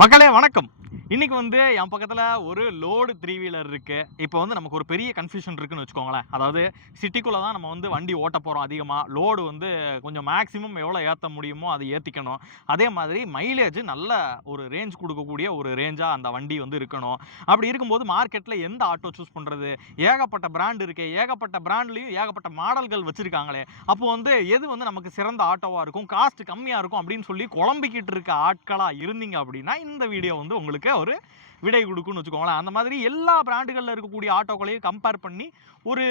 மக்களே வணக்கம். இன்னைக்கு வந்து என் பக்கத்துல ஒரு லோடு 3 வீலர் இருக்கு. இப்போ வந்து நமக்கு ஒரு பெரிய கன்ஃபியூஷன் இருக்குன்னு வச்சுக்கோங்களேன். அதாவது சிட்டிக்குள்ள தான் நம்ம வந்து வண்டி ஓட்ட போறோம் அதிகமா. லோடு வந்து கொஞ்சம் மேக்ஸிமம் எவ்வளோ ஏத்த முடியுமோ அதை ஏத்திக்கணும். அதே மாதிரி மைலேஜ் நல்ல ஒரு ரேஞ்ச் குடுக்கக்கூடிய ஒரு ரேஞ்சா அந்த வண்டி வந்து இருக்கணும். அப்படி இருக்கும்போது மார்க்கெட்ல எந்த ஆட்டோ சூஸ் பண்றது? ஏகப்பட்ட பிராண்ட் இருக்கு. ஏகப்பட்ட பிராண்ட்லயும் ஏகப்பட்ட மாடல்கள் வச்சிருக்காங்களே. அப்போ வந்து எது வந்து நமக்கு சிறந்த ஆட்டோவா இருக்கும், காஸ்ட் கம்மியா இருக்கும் அப்படின்னு சொல்லி குழம்பிக்கிட்டு இருக்க ஆட்களா இருந்தீங்க அப்படின்னா இந்த வீடியோ வந்து உங்களுக்கு ஒரு விடை கொடுக்குன்னு வச்சுக்கோங்களேன். அந்த மாதிரி எல்லா பிராண்டுகளில் இருக்கக்கூடிய ஆட்டோக்களையும் கம்பேர் பண்ணி ஒரு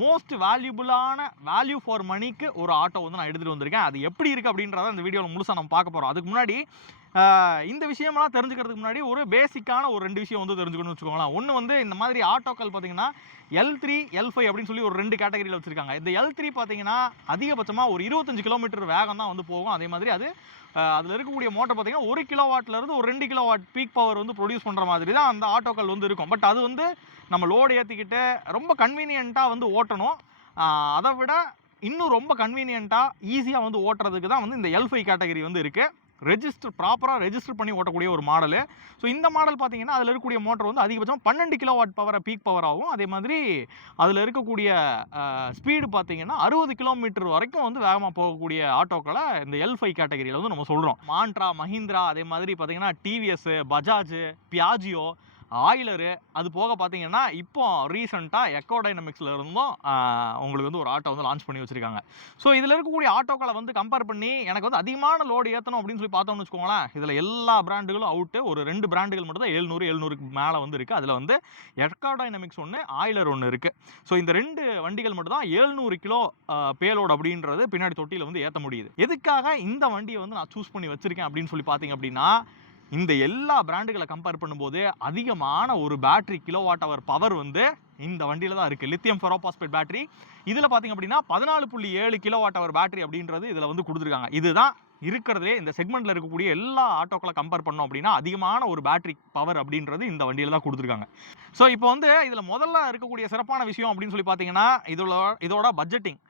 மோஸ்ட் வேல்யூபுளான வேல்யூ ஃபார் மணிக்கு ஒரு ஆட்டோ வந்து நான் எடுத்துகிட்டு வந்திருக்கேன். அது எப்படி இருக்குது அப்படின்றத இந்த வீடியோவில் முழுசாக நம்ம பார்க்க போகிறோம். அதுக்கு முன்னாடி இந்த விஷயமெல்லாம் தெரிஞ்சுக்கிறதுக்கு முன்னாடி ஒரு பேசிக்கான ஒரு 2 விஷயம் வந்து தெரிஞ்சுக்கணும்னு வச்சுக்கோங்களேன். ஒன்று வந்து இந்த மாதிரி ஆட்டோக்கள் பார்த்தீங்கன்னா L3, L5 அப்படின்னு சொல்லி ஒரு 2 கேட்டகரியில் வச்சுருக்காங்க. இந்த L3 பார்த்தீங்கன்னா அதிகபட்சமாக ஒரு 25 கிலோமீட்டர் வேகம் தான் வந்து போகும். அதே மாதிரி அது அதில் இருக்கக்கூடிய மோட்டர் பார்த்தீங்கன்னா 1 கிலோவாட்லேருந்து ஒரு 2 கிலோவாட் பீக் பவர் வந்து ப்ரொடியூஸ் பண்ணுற மாதிரி தான் அந்த ஆட்டோக்கள் வந்து இருக்கும். பட் அது வந்து நம்ம லோடு ஏற்றிக்கிட்டு ரொம்ப கன்வீனியண்ட்டாக வந்து ஓட்டணும். அதை விட இன்னும் ரொம்ப கன்வீனியண்ட்டாக ஈஸியாக வந்து ஓட்டுறதுக்கு தான் வந்து இந்த L5 கேட்டகரி வந்து இருக்குது. ப்ராப்பராக ரெஜிஸ்டர் பண்ணி ஓட்டக்கூடிய ஒரு மாடலு. ஸோ இந்த மாடல் பார்த்தீங்கன்னா அதில் இருக்கக்கூடிய மோட்டர் வந்து அதிகபட்சம் 12 கிலோவாட் பவரை பீக் பவர் ஆகும். அதே மாதிரி அதில் இருக்கக்கூடிய ஸ்பீடு பார்த்தீங்கன்னா 60 கிலோமீட்டர் வரைக்கும் வந்து வேகமாக போகக்கூடிய ஆட்டோக்களை இந்த L5 கேட்டகரியில் வந்து நம்ம சொல்கிறோம். மாண்ட்ரா, மஹிந்திரா, அதே மாதிரி பார்த்தீங்கன்னா டிவிஎஸ், பஜாஜ், பியாஜியோ, ஆயிலரு, அது போக பார்த்தீங்கன்னா இப்போ ரீசெண்டாக எக்கோ டைனமிக்ஸில் இருந்தும் உங்களுக்கு வந்து ஒரு ஆட்டோ வந்து லான்ச் பண்ணி வச்சுருக்காங்க. ஸோ இதில் இருக்கக்கூடிய ஆட்டோக்களை வந்து கம்பேர் பண்ணி எனக்கு வந்து அதிகமான லோடு ஏற்றணும் அப்படின்னு சொல்லி பார்த்தோம்னு வச்சுக்கோங்களேன். இதில் எல்லா பிராண்டுகளும் அவுட்டு. ஒரு 2 பிராண்டுகள் மட்டும் தான் 700க்கு மேலே வந்து இருக்குது. அதில் வந்து எக்கோ டைனமிக்ஸ் ஒன்று, ஆயிலர் ஒன்று இருக்குது. ஸோ இந்த 2 வண்டிகள் மட்டும் தான் 700 கிலோ பேலோடு அப்படின்றது பின்னாடி தொட்டியில் வந்து ஏற்ற முடியுது. எதுக்காக இந்த வண்டியை வந்து நான் சூஸ் பண்ணி வச்சுருக்கேன் அப்படின்னு சொல்லி பார்த்தீங்க அப்படின்னா, இந்த எல்லா பிராண்டுகளை கம்பேர் பண்ணும்போது அதிகமான ஒரு பேட்டரி கிலோவாட் அவர் பவர் வந்து இந்த வண்டியில் தான் இருக்குது. லித்தியம் ஃபெரோபாஸ்பேட் பேட்டரி இதில் பார்த்தீங்க அப்படின்னா 14.7 கிலோவாட் அவர் பேட்டரி அப்படின்றது இதில் வந்து கொடுத்துருக்காங்க. இதுதான் இருக்கிறதுலே இந்த செக்மெண்ட்டில் இருக்கக்கூடிய எல்லா ஆட்டோக்களை கம்பேர் பண்ணோம் அப்படின்னா அதிகமான ஒரு பேட்டரி பவர் அப்படின்றது இந்த வண்டியில் தான் கொடுத்துருக்காங்க. ஸோ இப்போ வந்து இதில் முதல்ல இருக்கக்கூடிய சிறப்பான விஷயம் அப்படின்னு சொல்லி பார்த்தீங்கன்னா இதோட பட்ஜெட்டிங்.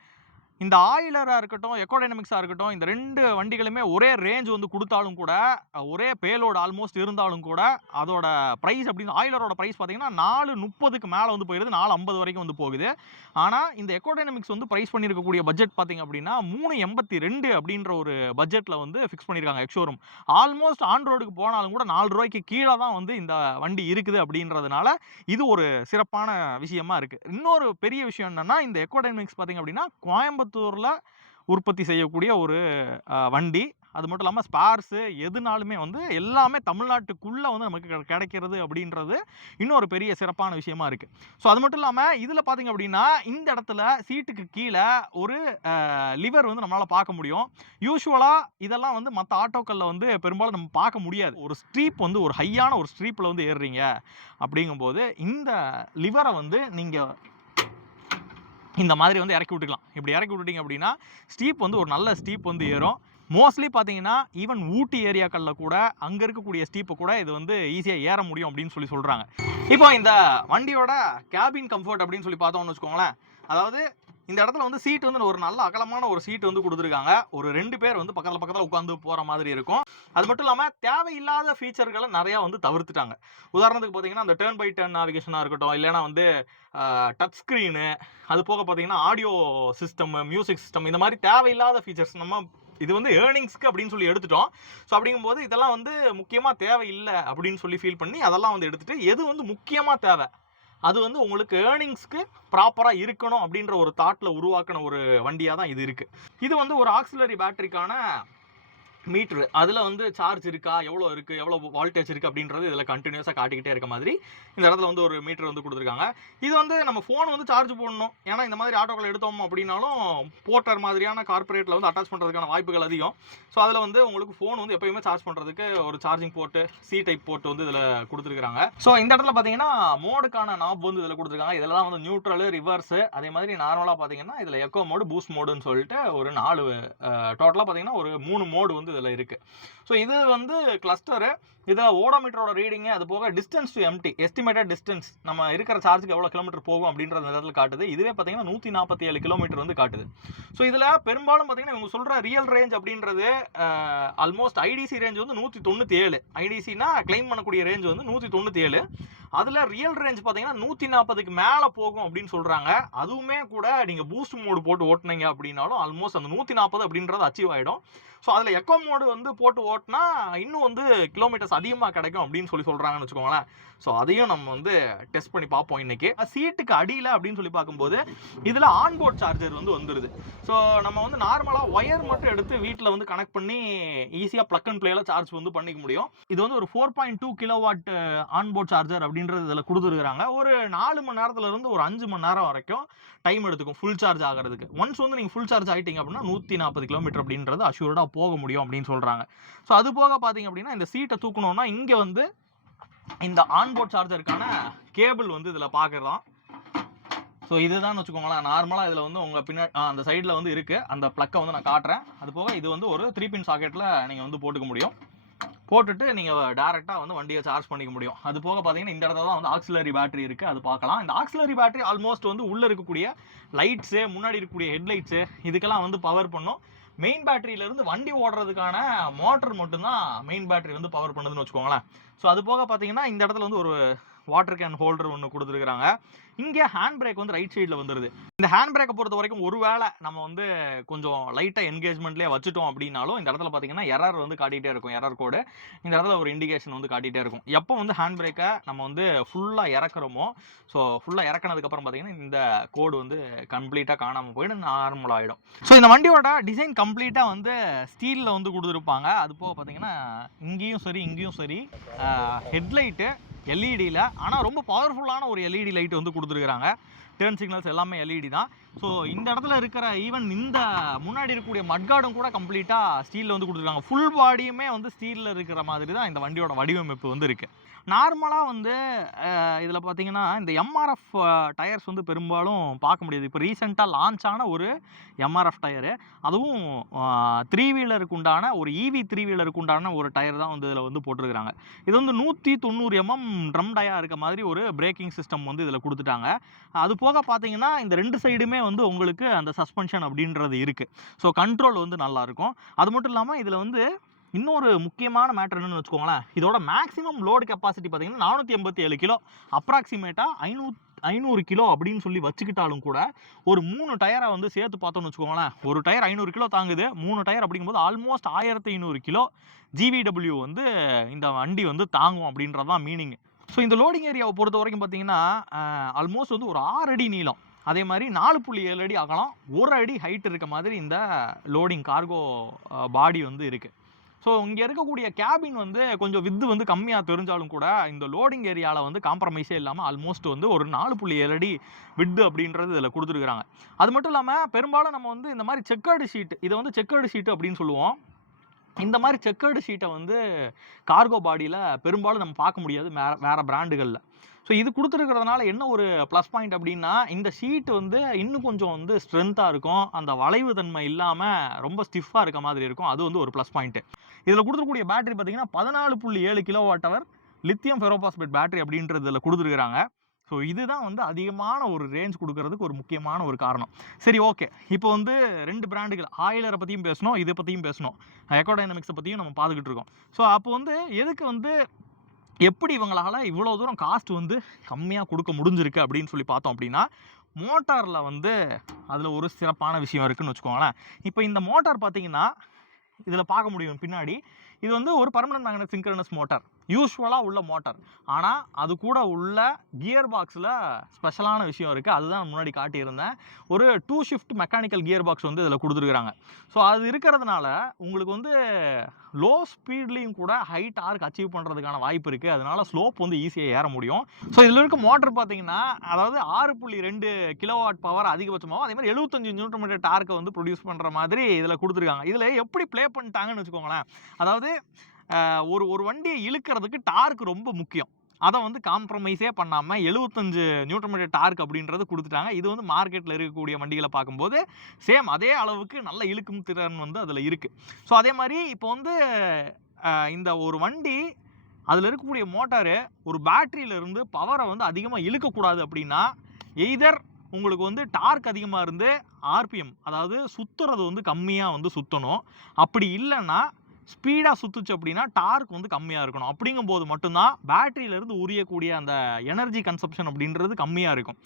இந்த ஆயிலராக இருக்கட்டும், எக்கோ டைனமிக்ஸாக இருக்கட்டும், இந்த 2 வண்டிகளுமே ஒரே ரேஞ்ச் வந்து கொடுத்தாலும் கூட, ஒரே பேலோடு ஆல்மோஸ்ட் இருந்தாலும் கூட, அதோட ப்ரைஸ் அப்படின்னு ஆயிலரோட ப்ரைஸ் பார்த்தீங்கன்னா 430க்கு மேலே வந்து போயிடுது. 450 வரைக்கும் வந்து போகுது. ஆனால் இந்த எக்கோ டைனமிக்ஸ் வந்து ப்ரைஸ் பண்ணியிருக்கக்கூடிய பட்ஜெட் பார்த்தீங்க அப்படின்னா 382 அப்படின்ற ஒரு பட்ஜெட்டில் வந்து ஃபிக்ஸ் பண்ணியிருக்காங்க எக்ஷோரூம். ஆல்மோஸ்ட் ஆன் ரோடுக்கு போனாலும் கூட 4 ரூபாய்க்கு கீழே தான் வந்து இந்த வண்டி இருக்குது அப்படின்றதுனால இது ஒரு சிறப்பான விஷயமா இருக்குது. இன்னொரு பெரிய விஷயம் என்னென்னா இந்த எக்கோ டைனமிக்ஸ் பார்த்தீங்க அப்படின்னா கோயம்புத்தூரில் உற்பத்தி செய்யக்கூடிய ஒரு வண்டி. அது மட்டும் இல்லாமல் ஸ்பேர்ஸு எதுனாலுமே வந்து எல்லாமே தமிழ்நாட்டுக்குள்ளே வந்து நமக்கு கிடைக்கிறது அப்படின்றது இன்னொரு பெரிய சிறப்பான விஷயமா இருக்குது. ஸோ அது மட்டும் இல்லாமல் இதில் பார்த்தீங்க அப்படின்னா இந்த இடத்துல சீட்டுக்கு கீழே ஒரு லிவர் வந்து நம்மளால் பார்க்க முடியும். யூஸ்வலாக இதெல்லாம் வந்து மற்ற ஆட்டோக்களில் வந்து பெரும்பாலும் நம்ம பார்க்க முடியாது. ஒரு ஸ்ட்ரீப் வந்து ஒரு ஹையான ஒரு ஸ்ட்ரீப்பில் வந்து ஏறுறீங்க அப்படிங்கும்போது இந்த லிவரை வந்து நீங்கள் இந்த மாதிரி வந்து இறக்கி விட்டுக்கலாம். இப்படி இறக்கி விட்டுட்டிங்க அப்படின்னா ஸ்டீப் வந்து ஒரு நல்ல ஸ்டீப் வந்து ஏறும். மோஸ்ட்லி பார்த்தீங்கன்னா ஈவன் ஊட்டி ஏரியாக்களில் கூட அங்கே இருக்கக்கூடிய ஸ்டீப்பை கூட இது வந்து ஈஸியாக ஏற முடியும் அப்படின்னு சொல்லி சொல்கிறாங்க. இப்போ இந்த வண்டியோட கேபின் கம்ஃபர்ட் அப்படின்னு சொல்லி பார்த்தோம்னு வச்சுக்கோங்களேன். அதாவது இந்த இடத்துல வந்து சீட் வந்து ஒரு நல்ல அகலமான ஒரு சீட் வந்து கொடுத்துருக்காங்க. ஒரு 2 பேர் வந்து பக்கத்தில் உட்காந்து போகிற மாதிரி இருக்கும். அது மட்டும் இல்லாமல் தேவையில்லாத ஃபீச்சர்களை நிறையா வந்து தவிர்த்துட்டாங்க. உதாரணத்துக்கு பார்த்தீங்கன்னா அந்த டர்ன் பை டர்ன் நேவிகேஷனாக இருக்கட்டும், இல்லைனா வந்து டச் ஸ்க்ரீனு, அது போக பார்த்தீங்கன்னா ஆடியோ சிஸ்டம், மியூசிக் சிஸ்டம், இந்த மாதிரி தேவையில்லாத ஃபீச்சர்ஸ் நம்ம இது வந்து ஏர்னிங்ஸ்க்கு அப்படின்னு சொல்லி எடுத்துட்டோம். ஸோ அப்படிங்கும்போது இதெல்லாம் வந்து முக்கியமாக தேவையில்லை அப்படின்னு சொல்லி ஃபீல் பண்ணி அதெல்லாம் வந்து எடுத்துகிட்டு எது வந்து முக்கியமாக தேவை, அது வந்து உங்களுக்கு ஏர்னிங்ஸ்க்கு ப்ராப்பராக இருக்கணும் அப்படின்ற ஒரு தாட்டில் உருவாக்கின ஒரு வண்டியாக தான் இது இருக்குது. இது வந்து ஒரு ஆக்சிலரி பேட்டரிக்கான மீட்ரு. அதில் வந்து சார்ஜ் இருக்கா, எவ்வளோ இருக்குது, எவ்வளோ வால்டேஜ் இருக்குது அப்படின்றது இதில் கண்டினியூஸாக காட்டிக்கிட்டே இருக்க மாதிரி இந்த இடத்துல வந்து ஒரு மீட்டர் வந்து கொடுத்துருக்காங்க. இது வந்து நம்ம ஃபோன் வந்து சார்ஜ் போடணும். ஏன்னா இந்த மாதிரி ஆட்டோக்கள் எடுத்தோம் அப்படின்னாலும் போர்ட்டர் மாதிரியான கார்பரேட்டில் வந்து அட்டாச் பண்ணுறதுக்கான வாய்ப்புகள் அதிகம். ஸோ அதில் வந்து உங்களுக்கு ஃபோன் வந்து எப்போயுமே சார்ஜ் பண்ணுறதுக்கு ஒரு charging port, C type port வந்து இதில் கொடுத்துருக்காங்க. ஸோ இந்த இடத்துல பார்த்தீங்கன்னா மோடுக்கான நாப் வந்து இதில் கொடுத்துருக்காங்க. இதில் தான் வந்து நியூட்ரலு, ரிவர்ஸு, அதே மாதிரி நார்மலாக பார்த்தீங்கன்னா இதில் எக்கோ மோடு, பூஸ்ட் மோடுன்னு சொல்லிட்டு ஒரு 4 டோட்டலாக பார்த்தீங்கன்னா ஒரு 3 மோடு வந்து வந்து இதில் இருக்குது. ஸோ இது வந்து கிளஸ்டரு. இதில் ஓடோமீட்டரோட ரீடிங்கு, அது போக distance to empty, estimated distance நம்ம இருக்கிற சார்ஜுக்கு எவ்வளோ கிலோமீட்டர் போகும் அப்படின்ற நேரத்தில் காட்டுது. இதுவே பார்த்தீங்கன்னா 147 கிலோமீட்டர் வந்து காட்டுது. ஸோ இதில் பெரும்பாலும் பார்த்தீங்கன்னா இவங்க சொல்கிற ரியல் ரேஞ்ச் அப்படின்றது ஆல்மோஸ்ட் ஐடிசி ரேஞ்ச் வந்து 197. ஐடிசினா கிளைம் பண்ணக்கூடிய ரேஞ்ச் வந்து 197. அதில் ரியல் ரேஞ்ச் பார்த்தீங்கன்னா 140க்கு மேலே போகும் அப்படின்னு சொல்கிறாங்க. அதுவுமே கூட நீங்கள் பூஸ்ட் மோடு போட்டு ஓட்டினீங்க அப்படின்னாலும் ஆல்மோஸ்ட் அந்த 140 அப்படின்றது அச்சீவ் ஆகிடும். ஸோ அதில் எக்கோ மோடு வந்து போட்டு ஓட்டினா இன்னும் வந்து கிலோமீட்டர்ஸ் அதிகமாக கிடைக்கும் அப்படின்னு சொல்கிறாங்கன்னு வச்சுக்கோங்களேன். ஸோ அதையும் நம்ம வந்து டெஸ்ட் பண்ணி பார்ப்போம் இன்றைக்கி. சீட்டுக்கு அடியில் அப்படின்னு சொல்லி பார்க்கும்போது இதில் ஆன்போர்ட் சார்ஜர் வந்து வந்துடுது. ஸோ நம்ம வந்து நார்மலாக ஒயர் மட்டும் எடுத்து வீட்டில் வந்து கனெக்ட் பண்ணி ஈஸியாக ப்ளக் அண்ட் ப்ளேயில் சார்ஜ் வந்து பண்ணிக்க முடியும். இது வந்து ஒரு 4.2 கிலோவாட் ஆன்போர்ட் சார்ஜர் அப்படின்றது இதில் கொடுத்துருக்குறாங்க. ஒரு 4 மணி நேரத்துலேருந்து ஒரு 5 மணி நேரம் வரைக்கும் டைம் எடுத்துக்கும் ஃபுல் சார்ஜ் ஆகிறதுக்கு. ஒன்ஸ் வந்து நீங்கள் ஃபுல் சார்ஜ் ஆகிட்டீங்க அப்படின்னா 140 கிலோமீட்டர் அப்படின்றது அஷ்யூர்டாக போக முடியும் அப்படின்னு சொல்கிறாங்க. ஸோ அது போக பார்த்தீங்க அப்படின்னா இந்த சீட்டை தூக்கணும்னா இங்கே வந்து இந்த ஆன்போர்ட் சார்ஜருக்கான கேபிள் வந்து இதில் பார்க்கலாம். ஸோ இதுதான் வச்சுக்கோங்களேன். நார்மலாக இதில் வந்து உங்கள் பின்னாடி அந்த சைடில் வந்து இருக்குது. அந்த ப்ளக்கை வந்து நான் காட்டுறேன். அது போக இது வந்து ஒரு 3 பின் சாக்கெட்டில் நீங்கள் வந்து போட்டுக்க முடியும். போட்டுட்டு நீங்கள் டேரெக்டாக வந்து வண்டியை சார்ஜ் பண்ணிக்க முடியும். அது போக பார்த்தீங்கன்னா இந்த இடத்துல தான் வந்து ஆக்சிலரி பேட்டரி இருக்குது. அது பார்க்கலாம். இந்த ஆக்சிலரி பேட்டரி ஆல்மோஸ்ட் வந்து உள்ளே இருக்கக்கூடிய லைட்ஸு, முன்னாடி இருக்கக்கூடிய ஹெட்லைட்ஸு இதுக்கெல்லாம் வந்து பவர் பண்ணும். மெயின் பேட்டரியிலேருந்து வண்டி ஓடுறதுக்கான மோட்டர் மட்டும்தான் மெயின் பேட்டரி வந்து பவர் பண்ணுதுன்னு வச்சுக்கோங்களேன். ஸோ அது போக பார்த்தீங்கன்னா இந்த இடத்துல வந்து ஒரு வாட்டர் கேன் ஹோல்டர் ஒன்று கொடுத்துருக்குறாங்க. இங்கே ஹேண்ட் பிரேக் வந்து ரைட் சைடில் வந்துடுது. இந்த ஹேண்ட் பிரேக்கை பொறுத்த வரைக்கும் ஒருவேளை நம்ம வந்து கொஞ்சம் லைட்டாக என்கேஜ்மெண்ட்லேயே வச்சுட்டோம் அப்படின்னாலும் இந்த இடத்துல பார்த்தீங்கன்னா எரர் வந்து காட்டிகிட்டே இருக்கும். எரர் கோடு இந்த இடத்துல ஒரு இண்டிகேஷன் வந்து காட்டிகிட்டே இருக்கும். எப்போ வந்து ஹேண்ட் பிரேக்கை நம்ம வந்து ஃபுல்லாக இறக்குறோமோ, ஸோ ஃபுல்லாக இறக்குனதுக்கப்புறம் பார்த்தீங்கன்னா இந்த கோடு வந்து கம்ப்ளீட்டாக காணாமல் போயிட்டு நார்மல் ஆகிடும். ஸோ இந்த வண்டியோட டிசைன் கம்ப்ளீட்டாக வந்து ஸ்டீலில் வந்து கொடுத்துருப்பாங்க. அது போக பார்த்தீங்கன்னா இங்கேயும் சரி இங்கேயும் சரி ஹெட்லைட்டு எல்இடியில், ஆனால் ரொம்ப பவர்ஃபுல்லான ஒரு எல்இடி லைட் வந்து கொடுத்துருக்குறாங்க. டேர்ன் சிக்னல்ஸ் எல்லாமே எல்இடி தான். ஸோ இந்த இடத்துல இருக்கிற ஈவன் இந்த முன்னாடி இருக்கக்கூடிய மட்கார்டும் கூட கம்ப்ளீட்டாக ஸ்டீலில் வந்து கொடுத்துருக்காங்க. ஃபுல் பாடியுமே வந்து ஸ்டீலில் இருக்கிற மாதிரி தான் இந்த வண்டியோட வடிவமைப்பு வந்து இருக்குது. நார்மலாக வந்து இதில் பார்த்தீங்கன்னா இந்த எம்ஆர்எஃப் டயர்ஸ் வந்து பெரும்பாலும் பார்க்க முடியாது. இப்போ ரீசெண்டாக லான்ச் ஆன ஒரு எம்ஆர்எஃப் டயரு, அதுவும் 3 வீலருக்கு உண்டான ஒரு EV 3 வீலருக்கு உண்டான ஒரு டயர் தான் வந்து இதில் வந்து போட்டிருக்கிறாங்க. இது வந்து 190 mm ட்ரம் டயர் இருக்க மாதிரி ஒரு பிரேக்கிங் சிஸ்டம் வந்து இதில் கொடுத்துட்டாங்க. அது போக பார்த்தீங்கன்னா இந்த 2 சைடுமே வந்து உங்களுக்கு அந்த சஸ்பென்ஷன் அப்படின்றது இருக்குது. ஸோ கண்ட்ரோல் வந்து நல்லாயிருக்கும். அது மட்டும் இல்லாமல் இதில் வந்து இன்னொரு முக்கியமான மேட்டர் என்னன்னு வச்சுக்கோங்களேன். இதோட மேக்ஸிமம் லோடு கெப்பாசிட்டி பார்த்தீங்கன்னா 487 கிலோ, அப்ராக்சிமேட்டாக 500 கிலோ அப்படின்னு சொல்லி வச்சுக்கிட்டாலும் கூட ஒரு 3 டயரை வந்து சேர்த்து பார்த்தோம்னு வச்சுக்கோங்களேன். ஒரு டயர் 500 கிலோ தாங்குது. 3 டயர் அப்படிங்கும்போது ஆல்மோஸ்ட் 1500 கிலோ GVW வந்து இந்த வண்டி வந்து தாங்கும் அப்படின்றதான் மீனிங். ஸோ இந்த லோடிங் ஏரியாவை பொறுத்த வரைக்கும் பார்த்தீங்கன்னா ஆல்மோஸ்ட் வந்து ஒரு 6 அடி நீளம், அதே மாதிரி 4.7 அடி அகலம், 1 அடி ஹைட் இருக்க மாதிரி இந்த லோடிங் கார்கோ பாடி வந்து இருக்குது. ஸோ இங்கே இருக்கக்கூடிய கேபின் வந்து கொஞ்சம் வித்து வந்து கம்மியாக தெரிஞ்சாலும் கூட இந்த லோடிங் ஏரியாவில் வந்து காம்ப்ரமைஸே இல்லாமல் ஆல்மோஸ்ட் வந்து ஒரு 4.7 அடி வித்து அப்படின்றது இதில் கொடுத்துருக்குறாங்க. அது மட்டும் இல்லாமல் பெரும்பாலும் நம்ம வந்து இந்த மாதிரி செக்கர்டு ஷீட், இதை வந்து செக்கர்டு ஷீட்டு அப்படின்னு சொல்லுவோம். இந்த மாதிரி செக்கர்டு ஷீட்டை வந்து கார்கோ பாடியில் பெரும்பாலும் நம்ம பார்க்க முடியாது வேறு பிராண்டுகளில். ஸோ இது கொடுத்துருக்கிறதுனால என்ன ஒரு ப்ளஸ் பாயிண்ட் அப்படின்னா இந்த ஷீட் வந்து இன்னும் கொஞ்சம் வந்து ஸ்ட்ரென்த்தாக இருக்கும். அந்த வளைவு தன்மை இல்லாமல் ரொம்ப ஸ்டிஃபாக இருக்க மாதிரி இருக்கும். அது வந்து ஒரு ப்ளஸ் பாயிண்ட்டு. இதில் கொடுத்துருக்கூடிய பேட்டரி பார்த்தீங்கன்னா 14.7 kWh லித்தியம் ஃபெரோபாஸ்பேட் பேட்டரி அப்படின்றது இதில் கொடுத்துருக்குறாங்க. ஸோ இதுதான் வந்து அதிகமான ஒரு ரேஞ்ச் கொடுக்கறதுக்கு ஒரு முக்கியமான ஒரு காரணம். சரி, ஓகே. இப்போ வந்து 2 பிராண்டுகள் ஆயிலரை பற்றியும் பேசணும், இதை பற்றியும் பேசணும், எக்கோடைனமிக்ஸை பற்றியும் நம்ம பார்த்துக்கிட்டு இருக்கோம். ஸோ அப்போ வந்து எதுக்கு வந்து எப்படி இவங்களால இவ்வளோ தூரம் காஸ்ட் வந்து கம்மியாக கொடுக்க முடிஞ்சிருக்கு அப்படின்னு சொல்லி பார்த்தோம் அப்படின்னா மோட்டாரில் வந்து அதில் ஒரு சிறப்பான விஷயம் இருக்குதுன்னு வச்சுக்கோங்களேன். இப்போ இந்த மோட்டார் பார்த்தீங்கன்னா இதில் பார்க்க முடியும் பின்னாடி, இது வந்து ஒரு பர்மனன்ட் மேக்னெட் சிங்க்ரனஸ் மோட்டார், யூஸ்வலாக உள்ள மோட்டார். ஆனால் அது கூட உள்ள கியர் பாக்ஸில் ஸ்பெஷலான விஷயம் இருக்குது. அதுதான் முன்னாடி காட்டியிருந்தேன். ஒரு 2 ஷிஃப்ட் மெக்கானிக்கல் கியர் பாக்ஸ் வந்து இதில் கொடுத்துருக்குறாங்க. ஸோ அது இருக்கிறதுனால உங்களுக்கு வந்து லோ ஸ்பீட்லேயும் கூட ஹை டார்க் அச்சீவ் பண்ணுறதுக்கான வாய்ப்பு இருக்குது. அதனால ஸ்லோப் வந்து ஈஸியாக ஏற முடியும். ஸோ இதில் இருக்க மோட்டர் பார்த்தீங்கன்னா அதாவது 6.2 கிலோவாட் பவர் அதிகபட்சமாகவும், அதே மாதிரி 75 நியூட்டன் டார்க்கை வந்து ப்ரொடியூஸ் பண்ணுற மாதிரி இதில் கொடுத்துருக்காங்க. இதில் எப்படி ப்ளே பண்ணிட்டாங்கன்னு வச்சுக்கோங்களேன். அதாவது ஒரு வண்டியை இழுக்கிறதுக்கு டார்க் ரொம்ப முக்கியம். அதை வந்து காம்ப்ரமைஸே பண்ணாமல் 75 நியூட்டன் மீட்டர் டார்க் அப்படின்றது கொடுத்துட்டாங்க. இது வந்து மார்க்கெட்டில் இருக்கக்கூடிய வண்டிகளை பார்க்கும்போது சேம் அதே அளவுக்கு நல்ல இழுக்கும் திறன் வந்து அதில் இருக்குது. ஸோ அதே மாதிரி இப்போ வந்து இந்த ஒரு வண்டி அதில் இருக்கக்கூடிய மோட்டாரு ஒரு பேட்டரியிலிருந்து பவரை வந்து அதிகமாக இழுக்கக்கூடாது அப்படின்னா எய்தர் உங்களுக்கு வந்து டார்க் அதிகமாக இருந்து ஆர்பிஎம் அதாவது சுற்றுறது வந்து கம்மியாக வந்து சுற்றணும். அப்படி இல்லைன்னா ஸ்பீடாக சுற்றுச்சு அப்படின்னா டார்க் வந்து கம்மியாக இருக்கணும். அப்படிங்கும்போது மட்டும்தான் பேட்டரியிலேருந்து உரியக்கூடிய அந்த எனர்ஜி கன்சப்ஷன் அப்படின்றது கம்மியாக இருக்கும்.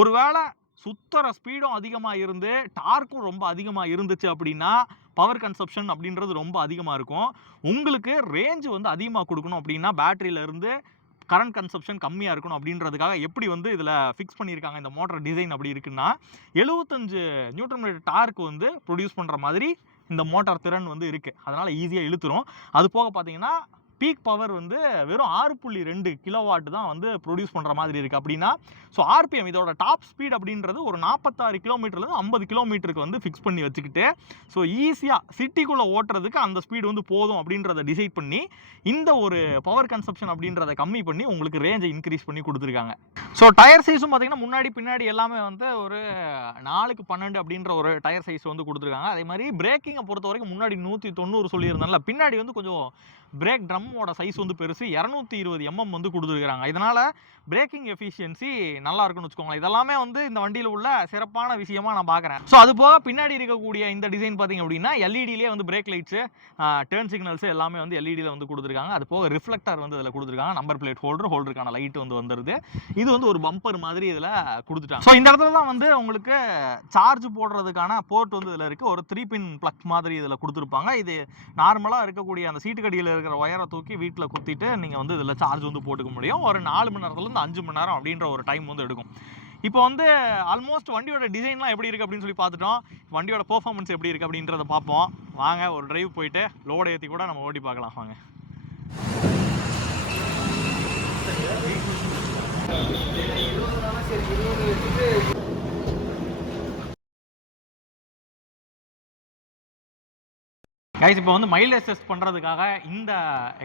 ஒருவேளை சுற்றுற ஸ்பீடும் அதிகமாக இருந்து டார்க்கும் ரொம்ப அதிகமாக இருந்துச்சு அப்படின்னா பவர் கன்சப்ஷன் அப்படின்றது ரொம்ப அதிகமாக இருக்கும். உங்களுக்கு ரேஞ்சு வந்து அதிகமாக கொடுக்கணும் அப்படின்னா பேட்டரியிலேருந்து கரண்ட் கன்சப்ஷன் கம்மியாக இருக்கணும் அப்படின்றதுக்காக எப்படி வந்து இதில் ஃபிக்ஸ் பண்ணியிருக்காங்க இந்த மோட்டர் டிசைன் அப்படி இருக்குன்னா 75 நியூட்டன் மீட்டர் டார்க் வந்து ப்ரொடியூஸ் பண்ணுற மாதிரி இந்த மோட்டார் திறன் வந்து இருக்குது. அதனால் ஈஸியாக இழுத்துரும். அது போக பார்த்தீங்கன்னா பீக் பவர் வந்து வெறும் 6.2 கிலோவாட் தான் வந்து ப்ரொடியூஸ் பண்ணுற மாதிரி இருக்குது. அப்படின்னா ஸோ ஆர்பிஎம் இதோட டாப் ஸ்பீட் அப்படின்றது ஒரு 46 கிலோமீட்டர்லேருந்து 50 கிலோமீட்டருக்கு வந்து ஃபிக்ஸ் பண்ணி வச்சுக்கிட்டு ஸோ ஈஸியாக சிட்டிக்குள்ளே ஓட்டுறதுக்கு அந்த ஸ்பீடு வந்து போதும் அப்படின்றத டிசைட் பண்ணி இந்த ஒரு பவர் கன்சப்ஷன் அப்படின்றத கம்மி பண்ணி உங்களுக்கு ரேஞ்சை இன்க்ரீஸ் பண்ணி கொடுத்துருக்காங்க. ஸோ டயர் சைஸும் பார்த்தீங்கன்னா முன்னாடி பின்னாடி எல்லாமே வந்து ஒரு 4x12 அப்படின்ற ஒரு டயர் சைஸ் வந்து கொடுத்துருக்காங்க. அதே மாதிரி பிரேக்கிங்கை பொறுத்த வரைக்கும் முன்னாடி 190 சொல்லியிருந்தால பின்னாடி வந்து கொஞ்சம் பிரேக் ட்ரம்மோட சைஸ் வந்து பெருசு 220 mm வந்து கொடுத்துருக்காங்க. இதனால் பிரேக்கிங் எஃபிஷியன்சி நல்லா இருக்குன்னு வச்சுக்கோங்களேன். இதெல்லாமே வந்து இந்த வண்டியில் உள்ள சிறப்பான விஷயமா நான் பார்க்குறேன். ஸோ அது போக பின்னாடி இருக்கக்கூடிய இந்த டிசைன் பார்த்தீங்க அப்படின்னா எல்இடியிலே வந்து பிரேக் லைட்ஸு டர்ன் சிக்னல்ஸ் எல்லாமே வந்து எல்இடியில் வந்து கொடுத்துருக்காங்க. அது போக ரிஃப்ளெக்டர் வந்து இதில் கொடுத்துருக்காங்க. நம்பர் பிளேட் ஹோல்டருக்கான லைட் வந்து வந்துடுது. இது வந்து ஒரு பம்பர் மாதிரி இதில் கொடுத்துட்டாங்க. ஸோ இந்த இடத்துல தான் வந்து உங்களுக்கு சார்ஜ் போடுறதுக்கான போர்ட் வந்து இதில் இருக்குது. ஒரு 3-pin பிளக் மாதிரி இதில் கொடுத்துருப்பாங்க. இது நார்மலாக இருக்கக்கூடிய அந்த சீட்டு கடியில் இருக்கிற ஒயரை தூக்கி வீட்டில் குத்திட்டு நீங்கள் வந்து இதில் சார்ஜ் வந்து போட்டுக்க முடியும். ஒரு 4 மணி நேரத்துலேருந்து 5 மணி நேரம் அப்படின்ற ஒரு டைம் வந்து எடுக்கும். இப்போ வந்து ஆல்மோஸ்ட் வண்டியோட டிசைன்லாம் எப்படி இருக்குது அப்படின்னு சொல்லி பார்த்துட்டோம். வண்டியோட பெர்ஃபார்மன்ஸ் எப்படி இருக்குது அப்படின்றத பார்ப்போம். வாங்க ஒரு டிரைவ் போயிட்டு லோடை ஏற்றி கூட நம்ம ஓட்டி பார்க்கலாம். வாங்க. கைஸ் இப்போ வந்து மைலேஜ் டெஸ்ட் பண்ணுறதுக்காக இந்த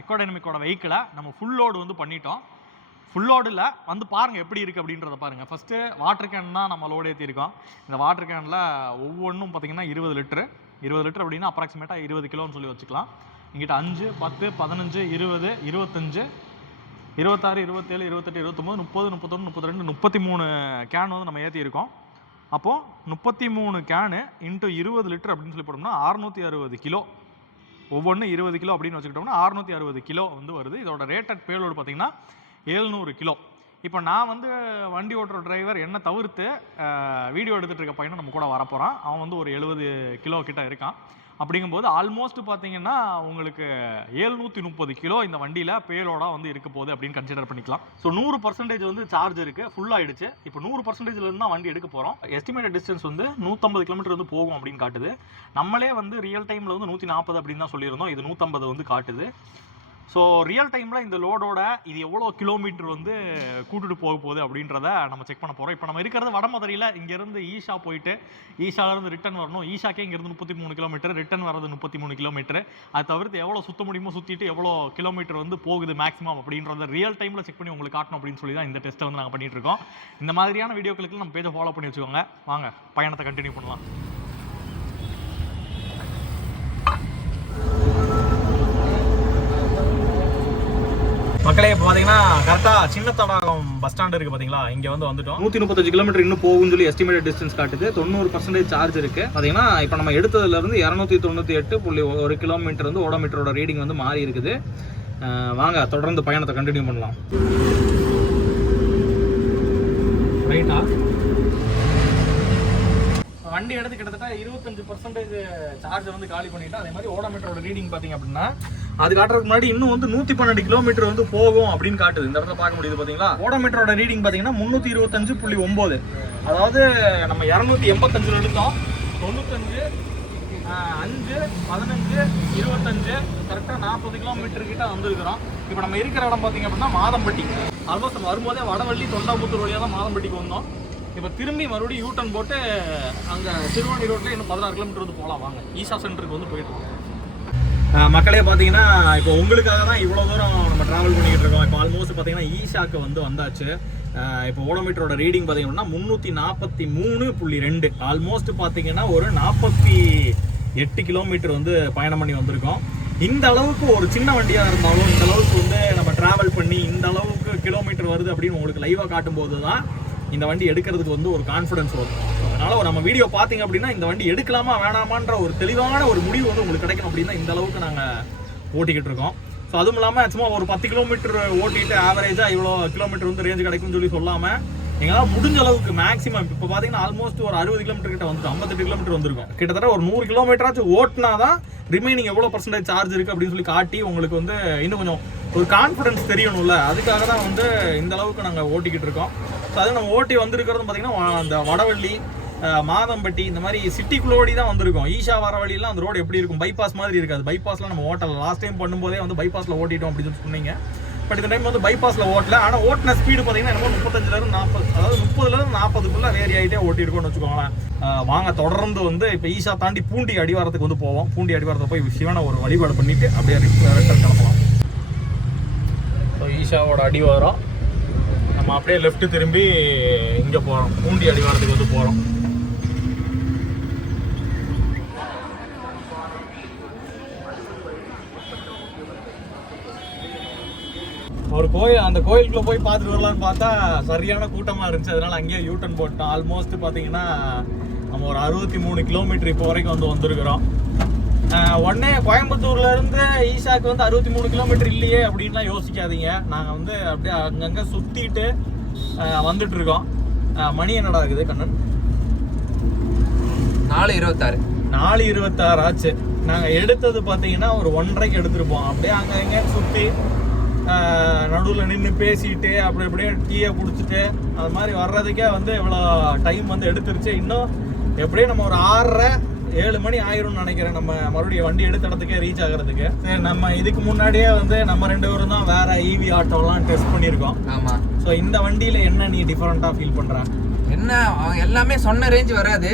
எக்கோடைனமிக்கோட வெஹிக்கிளை நம்ம ஃபுல் லோடு வந்து பண்ணிட்டோம். ஃபுல் லோடில் வந்து பாருங்கள் எப்படி இருக்குது அப்படின்றத பாருங்கள். ஃபஸ்ட்டு வாட்டர் கேன் தான் நம்ம லோடு ஏற்றிருக்கோம். இந்த வாட்டர் கேனில் ஒவ்வொன்றும் பார்த்திங்கன்னா 20 லிட்டர் அப்படின்னா அப்ராக்சிமேட்டாக 20 கிலோன்னு சொல்லி வச்சுக்கலாம். இங்கிட்ட 5, 10, 15, 20, 25, 26, 27, 28, 29, 30, 31, 32, 33 கேன் வந்து நம்ம ஏற்றிருக்கோம். அப்போது 33 கேனு இன்ட்டு 20 லிட்டர் அப்படின்னு சொல்லி போட்டோம்னா 660 கிலோ. ஒவ்வொன்றும் 20 கிலோ அப்படின்னு வச்சுக்கிட்டோம்னா 660 கிலோ வந்து வருது. இதோட ரேட்டட் பேலோடு பார்த்திங்கன்னா 700 கிலோ. இப்போ நான் வந்து வண்டி ஓட்டுற டிரைவர் என்ன தவிர்த்து வீடியோ எடுத்துகிட்டு இருக்க பையனும் நம்ம கூட வரப்போகிறான். அவன் வந்து ஒரு 70 கிலோ கிட்ட இருக்கான். அப்படிங்கும்போது ஆல்மோஸ்ட் பார்த்தீங்கன்னா உங்களுக்கு 730 கிலோ இந்த வண்டியில் பேலோடாக வந்து இருக்க போகுது அப்படின்னு கன்சிடர் பண்ணிக்கலாம். ஸோ 100% வந்து சார்ஜ் இருக்குது, ஃபுல்லாகிடுச்சு. இப்போ 100%லேருந்து தான் வண்டி எடுக்க போகிறோம். எஸ்டிமேட்டட் டிஸ்டன்ஸ் வந்து 150 கிலோமீட்டர் வந்து போகும் அப்படின்னு காட்டுது. நம்மளே வந்து ரியல் டைமில் வந்து 140 அப்படின்னு தான் சொல்லியிருந்தோம். இது 150 வந்து காட்டுது. ஸோ ரியல் டைமில் இந்த லோடோட இது எவ்வளோ கிலோமீட்டர் வந்து கூட்டுட்டு போக போகுது அப்படின்றத நம்ம செக் பண்ண போகிறோம். இப்போ நம்ம இருக்கிறது வடமதுரையில். இங்கேருந்து ஈஷா போயிட்டு ஈஷாவிலேருந்து ரிட்டன் வரணும். ஈஷாக்கே இங்கேருந்து 33 கிலோமீட்டர், ரிட்டன் வரது 33 கிலோமீட்டர். அதை தவிர்த்து எவ்வளோ சுற்ற முடியுமோ சுற்றிட்டு எவ்வளோ கிலோமீட்டர் வந்து போகுது மேக்ஸிமம் அப்படின்றத ரியல் டைமில் செக் பண்ணி உங்களுக்கு காட்டணும் அப்படின்னு சொல்லி தான் இந்த டெஸ்ட்டை வந்து நாங்கள் பண்ணிகிட்டு இருக்கோம். இந்த மாதிரியான வீடியோக்களுக்கு நம்ம பேஜை ஃபாலோ பண்ணி வச்சுக்கோங்க. வாங்க பயணத்தை கண்டினியூ பண்ணலாம். மக்களே இப்போ பார்த்தீங்கன்னா கரெக்டாக சின்ன தடாகம் பஸ் ஸ்டாண்ட் இருக்குது பார்த்தீங்களா, இங்கே வந்து வந்துட்டோம். 135 கிலோமீட்டர் இன்னும் போகும்னு சொல்லி எஸ்டிமேட்டட் டிஸ்டன்ஸ் காட்டுது. 90% சார்ஜ் இருக்குது. பார்த்தீங்கன்னா இப்போ நம்ம எடுத்ததுலேருந்து 298.1 கிலோமீட்டர் வந்து ஓடோமீட்டரோட ரீடிங் வந்து மாறி இருக்குது. வாங்க தொடர்ந்து பயணத்தை கண்டினியூ பண்ணலாம். ரைட்டா வண்டி எடுத்து கிட்டத்தட்ட 25% சார்ஜ் வந்து காலி பண்ணிட்டோம். அதே மாதிரி ஓடோமீட்டரோட ரீடிங் பார்த்தீங்க அப்படின்னா அது காட்டுறதுக்கு முன்னாடி இன்னும் வந்து 112 கிலோமீட்டர் வந்து போகும் அப்படின்னு காட்டுது. இந்த இடத்துல பார்க்க முடியுது பார்த்தீங்களா. ஓடோமீட்டரோட ரீடிங் பார்த்தீங்கன்னா 325.9. அதாவது நம்ம 285 எடுத்தோம். 95, 5, 15, 25 கரெக்டாக 40 கிலோமீட்டர் கிட்ட வந்துருக்கிறோம். இப்போ நம்ம இருக்கிற இடம் பார்த்தீங்க அப்படின்னா மாதம்பட்டி. ஆல்மோஸ்ட் நம்ம வரும்போதே வடவள்ளி தொண்டாமுத்தூர் வழியாக தான் மாதம்பட்டிக்கு வந்தோம். இப்போ திரும்பி மறுபடியும் யூட்டன் போட்டு அங்கே திருவாணி ரோட்டில் இன்னும் 16 கிலோமீட்டர் வந்து போகலாம். வாங்க ஈஷா சென்டருக்கு வந்து போயிடுவோம். மக்களே பார்த்தீங்கன்னா இப்போ உங்களுக்காக தான் இவ்வளோ தூரம் நம்ம ட்ராவல் பண்ணிக்கிட்டு இருக்கோம். இப்போ ஆல்மோஸ்ட் பார்த்தீங்கன்னா ஈஷாக்கு வந்து வந்தாச்சு. இப்போ ஓடோமீட்டரோட ரீடிங் பார்த்தீங்கன்னா 343.2, ஆல்மோஸ்ட் பார்த்தீங்கன்னா ஒரு 48 கிலோமீட்டர் வந்து பயணம் பண்ணி வந்திருக்கோம். இந்த அளவுக்கு ஒரு சின்ன வண்டியாக இருந்தாலும் இந்த அளவுக்கு வந்து நம்ம ட்ராவல் பண்ணி இந்த அளவுக்கு கிலோமீட்டர் வருது அப்படின்னு உங்களுக்கு லைவாக காட்டும்போது தான் இந்த வண்டி எடுக்கிறதுக்கு வந்து ஒரு கான்ஃபிடன்ஸ் வரும். அதனால் நம்ம வீடியோ பார்த்தீங்க அப்படின்னா இந்த வண்டி எடுக்கலாமா வேணாமான்ற ஒரு தெளிவான ஒரு முடிவு வந்து உங்களுக்கு கிடைக்கணும் அப்படின்னா இந்த அளவுக்கு நாங்கள் ஓட்டிக்கிட்டு இருக்கோம். ஸோ அதுவும் இல்லாமல் சும்மா ஒரு 10 கிலோமீட்டர் ஓட்டிட்டு ஆவரேஜாக இவ்வளோ கிலோமீட்டர் வந்து ரேஞ்சு கிடைக்கும்னு சொல்லி சொல்லாமல் எங்களால் முடிஞ்ச அளவுக்கு மேக்ஸிமம் இப்போ பார்த்தீங்கன்னா ஆல்மோஸ்ட் ஒரு 60 கிலோமீட்டர் கிட்ட வந்து 58 கிலோமீட்டர் வந்திருக்கும். கிட்டத்தட்ட ஒரு 100 கிலோமீட்டராச்சும் ஓட்டினா தான் ரிமைனிங் எவ்வளோ பர்சன்டேஜ் சார்ஜ் இருக்குது அப்படின்னு சொல்லி காட்டி உங்களுக்கு வந்து இன்னும் கொஞ்சம் ஒரு கான்ஃபிடன்ஸ் தெரியணும்ல, அதுக்காக தான் வந்து இந்த அளவுக்கு நாங்கள் ஓட்டிக்கிட்டு இருக்கோம். ஸோ அது நம்ம ஓட்டி வந்திருக்கிறது பார்த்தீங்கன்னா அந்த வடவள்ளி, மாதம்பட்டி இந்த மாதிரி சிட்டிக்குள்ளோடி தான் வந்திருக்கும். ஈஷா வர வழியெல்லாம் அந்த ரோடு எப்படி இருக்கும், பைபாஸ் மாதிரி இருக்காது. பைபாஸ்லாம் நம்ம ஓட்டல, லாஸ்ட் டைம் பண்ணும்போதே வந்து பைபாஸில் ஓட்டிட்டோம் அப்படின்னு சொல்லி சொன்னீங்க. பட் இந்த டைம் வந்து பைபாஸில் ஓட்டல. ஆனால் ஓட்டின ஸ்பீடு பார்த்தீங்கன்னா என்னமோ 35லேருந்து 40, அதாவது 30லேருந்து 40க்குள்ளே வேரி ஆகிட்டே ஓட்டிருக்கோம்னு வச்சுக்கோங்களேன். வாங்க தொடர்ந்து வந்து இப்போ ஈஷா தாண்டி பூண்டி அடிவாரத்துக்கு வந்து போவோம். பூண்டி அடிவாரத்தை போய் சிவனை ஒரு வழிபாடு பண்ணிட்டு அப்படியே ரிட்டர்ன் கிளம்பலாம். ஸோ ஈஷாவோட அடிவாரம் நம்ம அப்படியே லெஃப்ட் திரும்பி இங்கே போகிறோம், பூண்டி அடிவாரத்துக்கு வந்து போகிறோம். ஒரு கோயில், அந்த கோயிலுக்குள்ள போய் பார்த்துட்டு வரலான்னு பார்த்தா சரியான கூட்டமாக இருந்துச்சு. அதனால அங்கேயே யூட்டன் போட்டோம். ஆல்மோஸ்ட் பார்த்தீங்கன்னா நம்ம ஒரு 63 கிலோமீட்டர் இப்போ வரைக்கும் வந்து வந்திருக்கிறோம். உடனே கோயம்புத்தூர்ல இருந்து ஈஷாக்கு வந்து 63 கிலோமீட்டர் இல்லையே அப்படின்லாம் யோசிக்காதீங்க. நாங்கள் வந்து அப்படியே அங்கங்கே சுற்றிட்டு வந்துட்டு இருக்கோம். மணி என்னடா இருக்குது கண்ணன்? 4:26 ஆச்சு. நாங்கள் எடுத்தது பார்த்தீங்கன்னா ஒரு 1:30க்கு எடுத்திருப்போம். அப்படியே அங்கே எங்கே சுற்றி நடுவில் நின்று பேசிட்டு அப்படி அப்படியே டீயை குடிச்சிட்டு அது மாதிரி வர்றதுக்கே வந்து இவ்வளோ டைம் வந்து எடுத்துருச்சு. இன்னும் எப்படியும் நம்ம ஒரு 6:30-7 மணி ஆயிரும்னு நினைக்கிறேன் நம்ம மறுபடியும் வண்டி எடுத்த இடத்துக்கே ரீச் ஆகிறதுக்கு. சரி, நம்ம இதுக்கு முன்னாடியே வந்து நம்ம 2 பேரும் தான் வேற ஈவி ஆட்டோலாம் டெஸ்ட் பண்ணியிருக்கோம். ஆமாம். ஸோ இந்த வண்டியில் என்ன நீ டிஃப்ரெண்ட்டாக ஃபீல் பண்ணுற? என்ன, எல்லாமே சொன்ன ரேஞ்ச் வராது,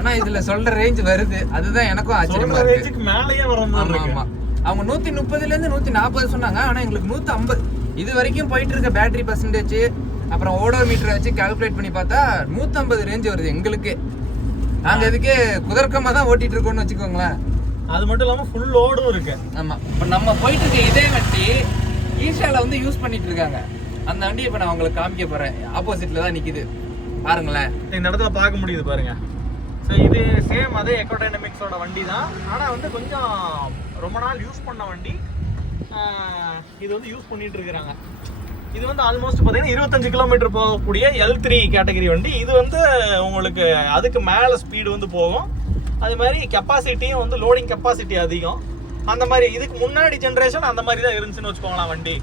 ஆனால் இதில் சொல்கிற ரேஞ்ச் வருது. அதுதான் எனக்கும் ஆச்சரியமா இருக்கு. ரேஞ்சுக்கு மேலேயே வர மாதிரி இருக்கு. ஆமாம், அவங்க 130லேருந்து 140 சொன்னாங்க, ஆனால் எங்களுக்கு 150 இது வரைக்கும் போயிட்டு இருக்க பேட்டரி பர்சன்டேஜ் அப்புறம் ஓடோமீட்டரை வச்சு கால்குலேட் பண்ணி பார்த்தா 150 ரேஞ்ச் வருது எங்களுக்கு. நாங்கள் இதுக்கே குதர்க்கமாக தான் ஓட்டிட்டு இருக்கோம்னு வச்சுக்கோங்களேன். அது மட்டும் இல்லாமல் ஃபுல் லோடும் இருக்கு. ஆமாம், இப்போ நம்ம போயிட்டு இருக்க இதே வண்டி ஈஷாவில் வந்து யூஸ் பண்ணிட்டு இருக்காங்க. அந்த வண்டி இப்போ நான் உங்களுக்கு காமிக்க போகிறேன். ஆப்போசிட்டில் தான் நிற்கிது பாருங்களேன். இந்த இடத்துல பார்க்க முடியுது பாருங்க. ஸோ இது சேம் அதே எக்கோடைனமிக்ஸோட வண்டி தான். ஆனால் வந்து கொஞ்சம் ரொம்ப நாள் யூஸ் பண்ண வண்டி. இது வந்து யூஸ் பண்ணிட்டு இருக்கிறாங்க. இது வந்து ஆல்மோஸ்ட் பார்த்தீங்கன்னா 25 கிலோமீட்டர் போகக்கூடிய L3 கேட்டகரி வண்டி. இது வந்து உங்களுக்கு அதுக்கு மேலே ஸ்பீடு வந்து போகும். அது மாதிரி கெப்பாசிட்டியும் வந்து லோடிங் கெப்பாசிட்டி அதிகம். அந்த மாதிரி இதுக்கு முன்னாடி ஜென்ரேஷன் அந்த மாதிரி தான் இருந்துச்சுன்னு வச்சுக்கோங்களேன் வண்டி.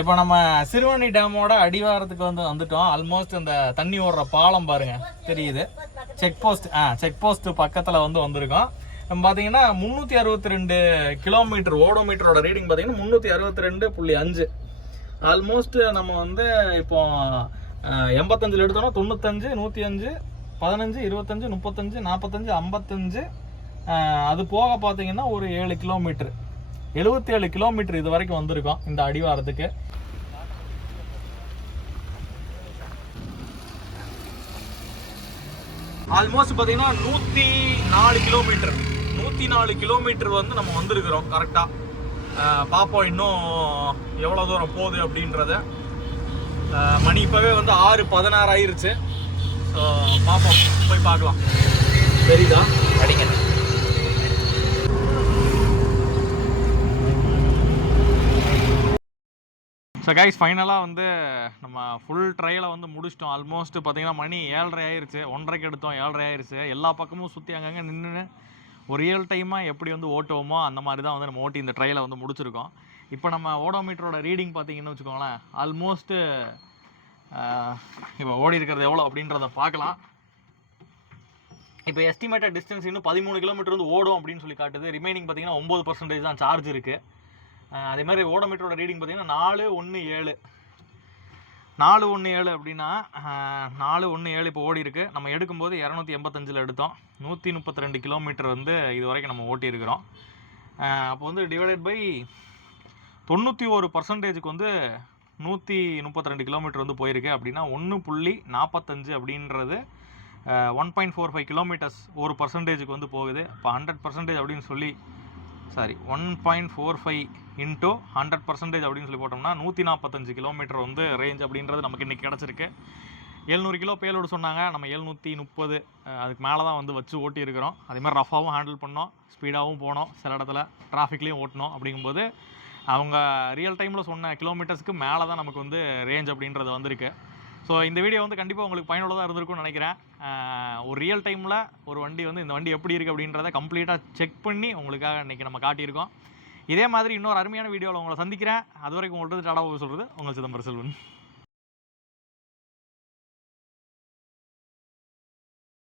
இப்போ நம்ம சிறுவாணி டேமோட அடிவாரத்துக்கு வந்து வந்துட்டோம். ஆல்மோஸ்ட் அந்த தண்ணி ஓடுற பாலம் பாருங்க தெரியுது. செக் போஸ்ட் பக்கத்தில் வந்து வந்திருக்கோம். நம்ம பார்த்தீங்கன்னா 362 கிலோமீட்டர் ஓடோமீட்டரோட ரீடிங் பார்த்தீங்கன்னா 362.5. ஆல்மோஸ்ட் நம்ம வந்து இப்போ 85 எடுத்தோம்னா 95, 105, 15, 25, 35, 45, 55 அது போக பார்த்தீங்கன்னா ஒரு 7 கிலோமீட்டர் 77 கிலோமீட்டர் இது வரைக்கும் வந்திருக்கோம் இந்த அடிவாரத்துக்கு. ஆல்மோஸ்ட் பார்த்தீங்கன்னா 104 கிலோமீட்டர் வந்து நம்ம வந்திருக்கிறோம் கரெக்டாக. பார்ப்போம் இன்னும் எவ்வளோ தூரம் போகுது அப்படின்றத. மணி இப்போவே வந்து 6:16 ஆயிருச்சு. ஸோ பார்ப்போம், போய் பார்க்கலாம். சரிதா அடிங்க. ஸோ கைஸ், ஃபைனலாக வந்து நம்ம ஃபுல் ட்ரையலை வந்து முடிச்சிட்டோம். ஆல்மோஸ்ட் பார்த்தீங்கன்னா மணி 7:30 ஆயிடுச்சு. 1:30க்கு எடுத்தோம், 7:30 ஆயிடுச்சு. எல்லா பக்கமும் சுற்றி அங்கங்கே நின்று ஒரு ரியல் டைமாக எப்படி வந்து ஓட்டுவோமோ அந்த மாதிரி தான் வந்து நம்ம ஓட்டி இந்த ட்ரையலை வந்து முடிச்சிருக்கோம். இப்போ நம்ம ஓடோமீட்டரோட ரீடிங் பார்த்தீங்கன்னு வச்சுக்கோங்களேன், ஆல்மோஸ்ட்டு இப்போ ஓடி இருக்கிறது எவ்வளோ அப்படின்றத பார்க்கலாம். இப்போ எஸ்டிமேட்டட் டிஸ்டன்ஸ் இன்னும் 13 கிலோமீட்டர் வந்து ஓடும் அப்படின்னு சொல்லி காட்டுது. ரிமைனிங் பார்த்தீங்கன்னா 9% தான் சார்ஜ் இருக்குது. அதே மாதிரி ஓடோமீட்டரோட ரீடிங் பார்த்தீங்கன்னா 417 அப்படின்னா 417 இப்போ ஓடி இருக்குது. நம்ம எடுக்கும்போது 285 எடுத்தோம். 132 கிலோமீட்டர் வந்து இது வரைக்கும் நம்ம ஓட்டியிருக்கிறோம். அப்போ வந்து டிவைடட் பை 91% வந்து 132 கிலோமீட்டர் வந்து போயிருக்கு அப்படின்னா 1.45 அப்படின்றது 1.45 கிலோமீட்டர்ஸ் ஒரு பர்சன்டேஜுக்கு வந்து போகுது. இப்போ 100% அப்படின்னு சொல்லி 1.45 இன்ட்டு 100% அப்படின்னு சொல்லி போட்டோம்னா 145 கிலோமீட்டர் வந்து ரேஞ்ச் அப்படின்றது நமக்கு இன்றைக்கி கிடச்சிருக்கு. 700 கிலோ பேலோடு சொன்னாங்க, நம்ம 730 அதுக்கு மேலே தான் வந்து வச்சு ஓட்டியிருக்கிறோம். அதேமாதிரி ரஃபாகவும் ஹேண்டில் பண்ணோம், ஸ்பீடாகவும் போனோம், சில இடத்துல டிராஃபிக்லேயும் ஓட்டணும். அப்படிங்கும்போது அவங்க ரியல் டைமில் சொன்ன கிலோமீட்டர்ஸ்க்கு மேலே தான் நமக்கு வந்து ரேஞ்ச் அப்படின்றது வந்திருக்கு. ஸோ இந்த வீடியோ வந்து கண்டிப்பாக உங்களுக்கு பயனுள்ளதாக இருந்திருக்கும்னு நினைக்கிறேன். ஒரு ரியல் டைமில் ஒரு வண்டி வந்து இந்த வண்டி எப்படி இருக்குது அப்படின்றத கம்ப்ளீட்டாக செக் பண்ணி உங்களுக்காக இன்றைக்கி நம்ம காட்டியிருக்கோம். இதே மாதிரி இன்னொரு அருமையான வீடியோவில் உங்களை சந்திக்கிறேன். அது வரைக்கும் உங்கள்கிட்ட டாடா சொல்கிறது உங்கள் சிதம்பரம் செல்வன்.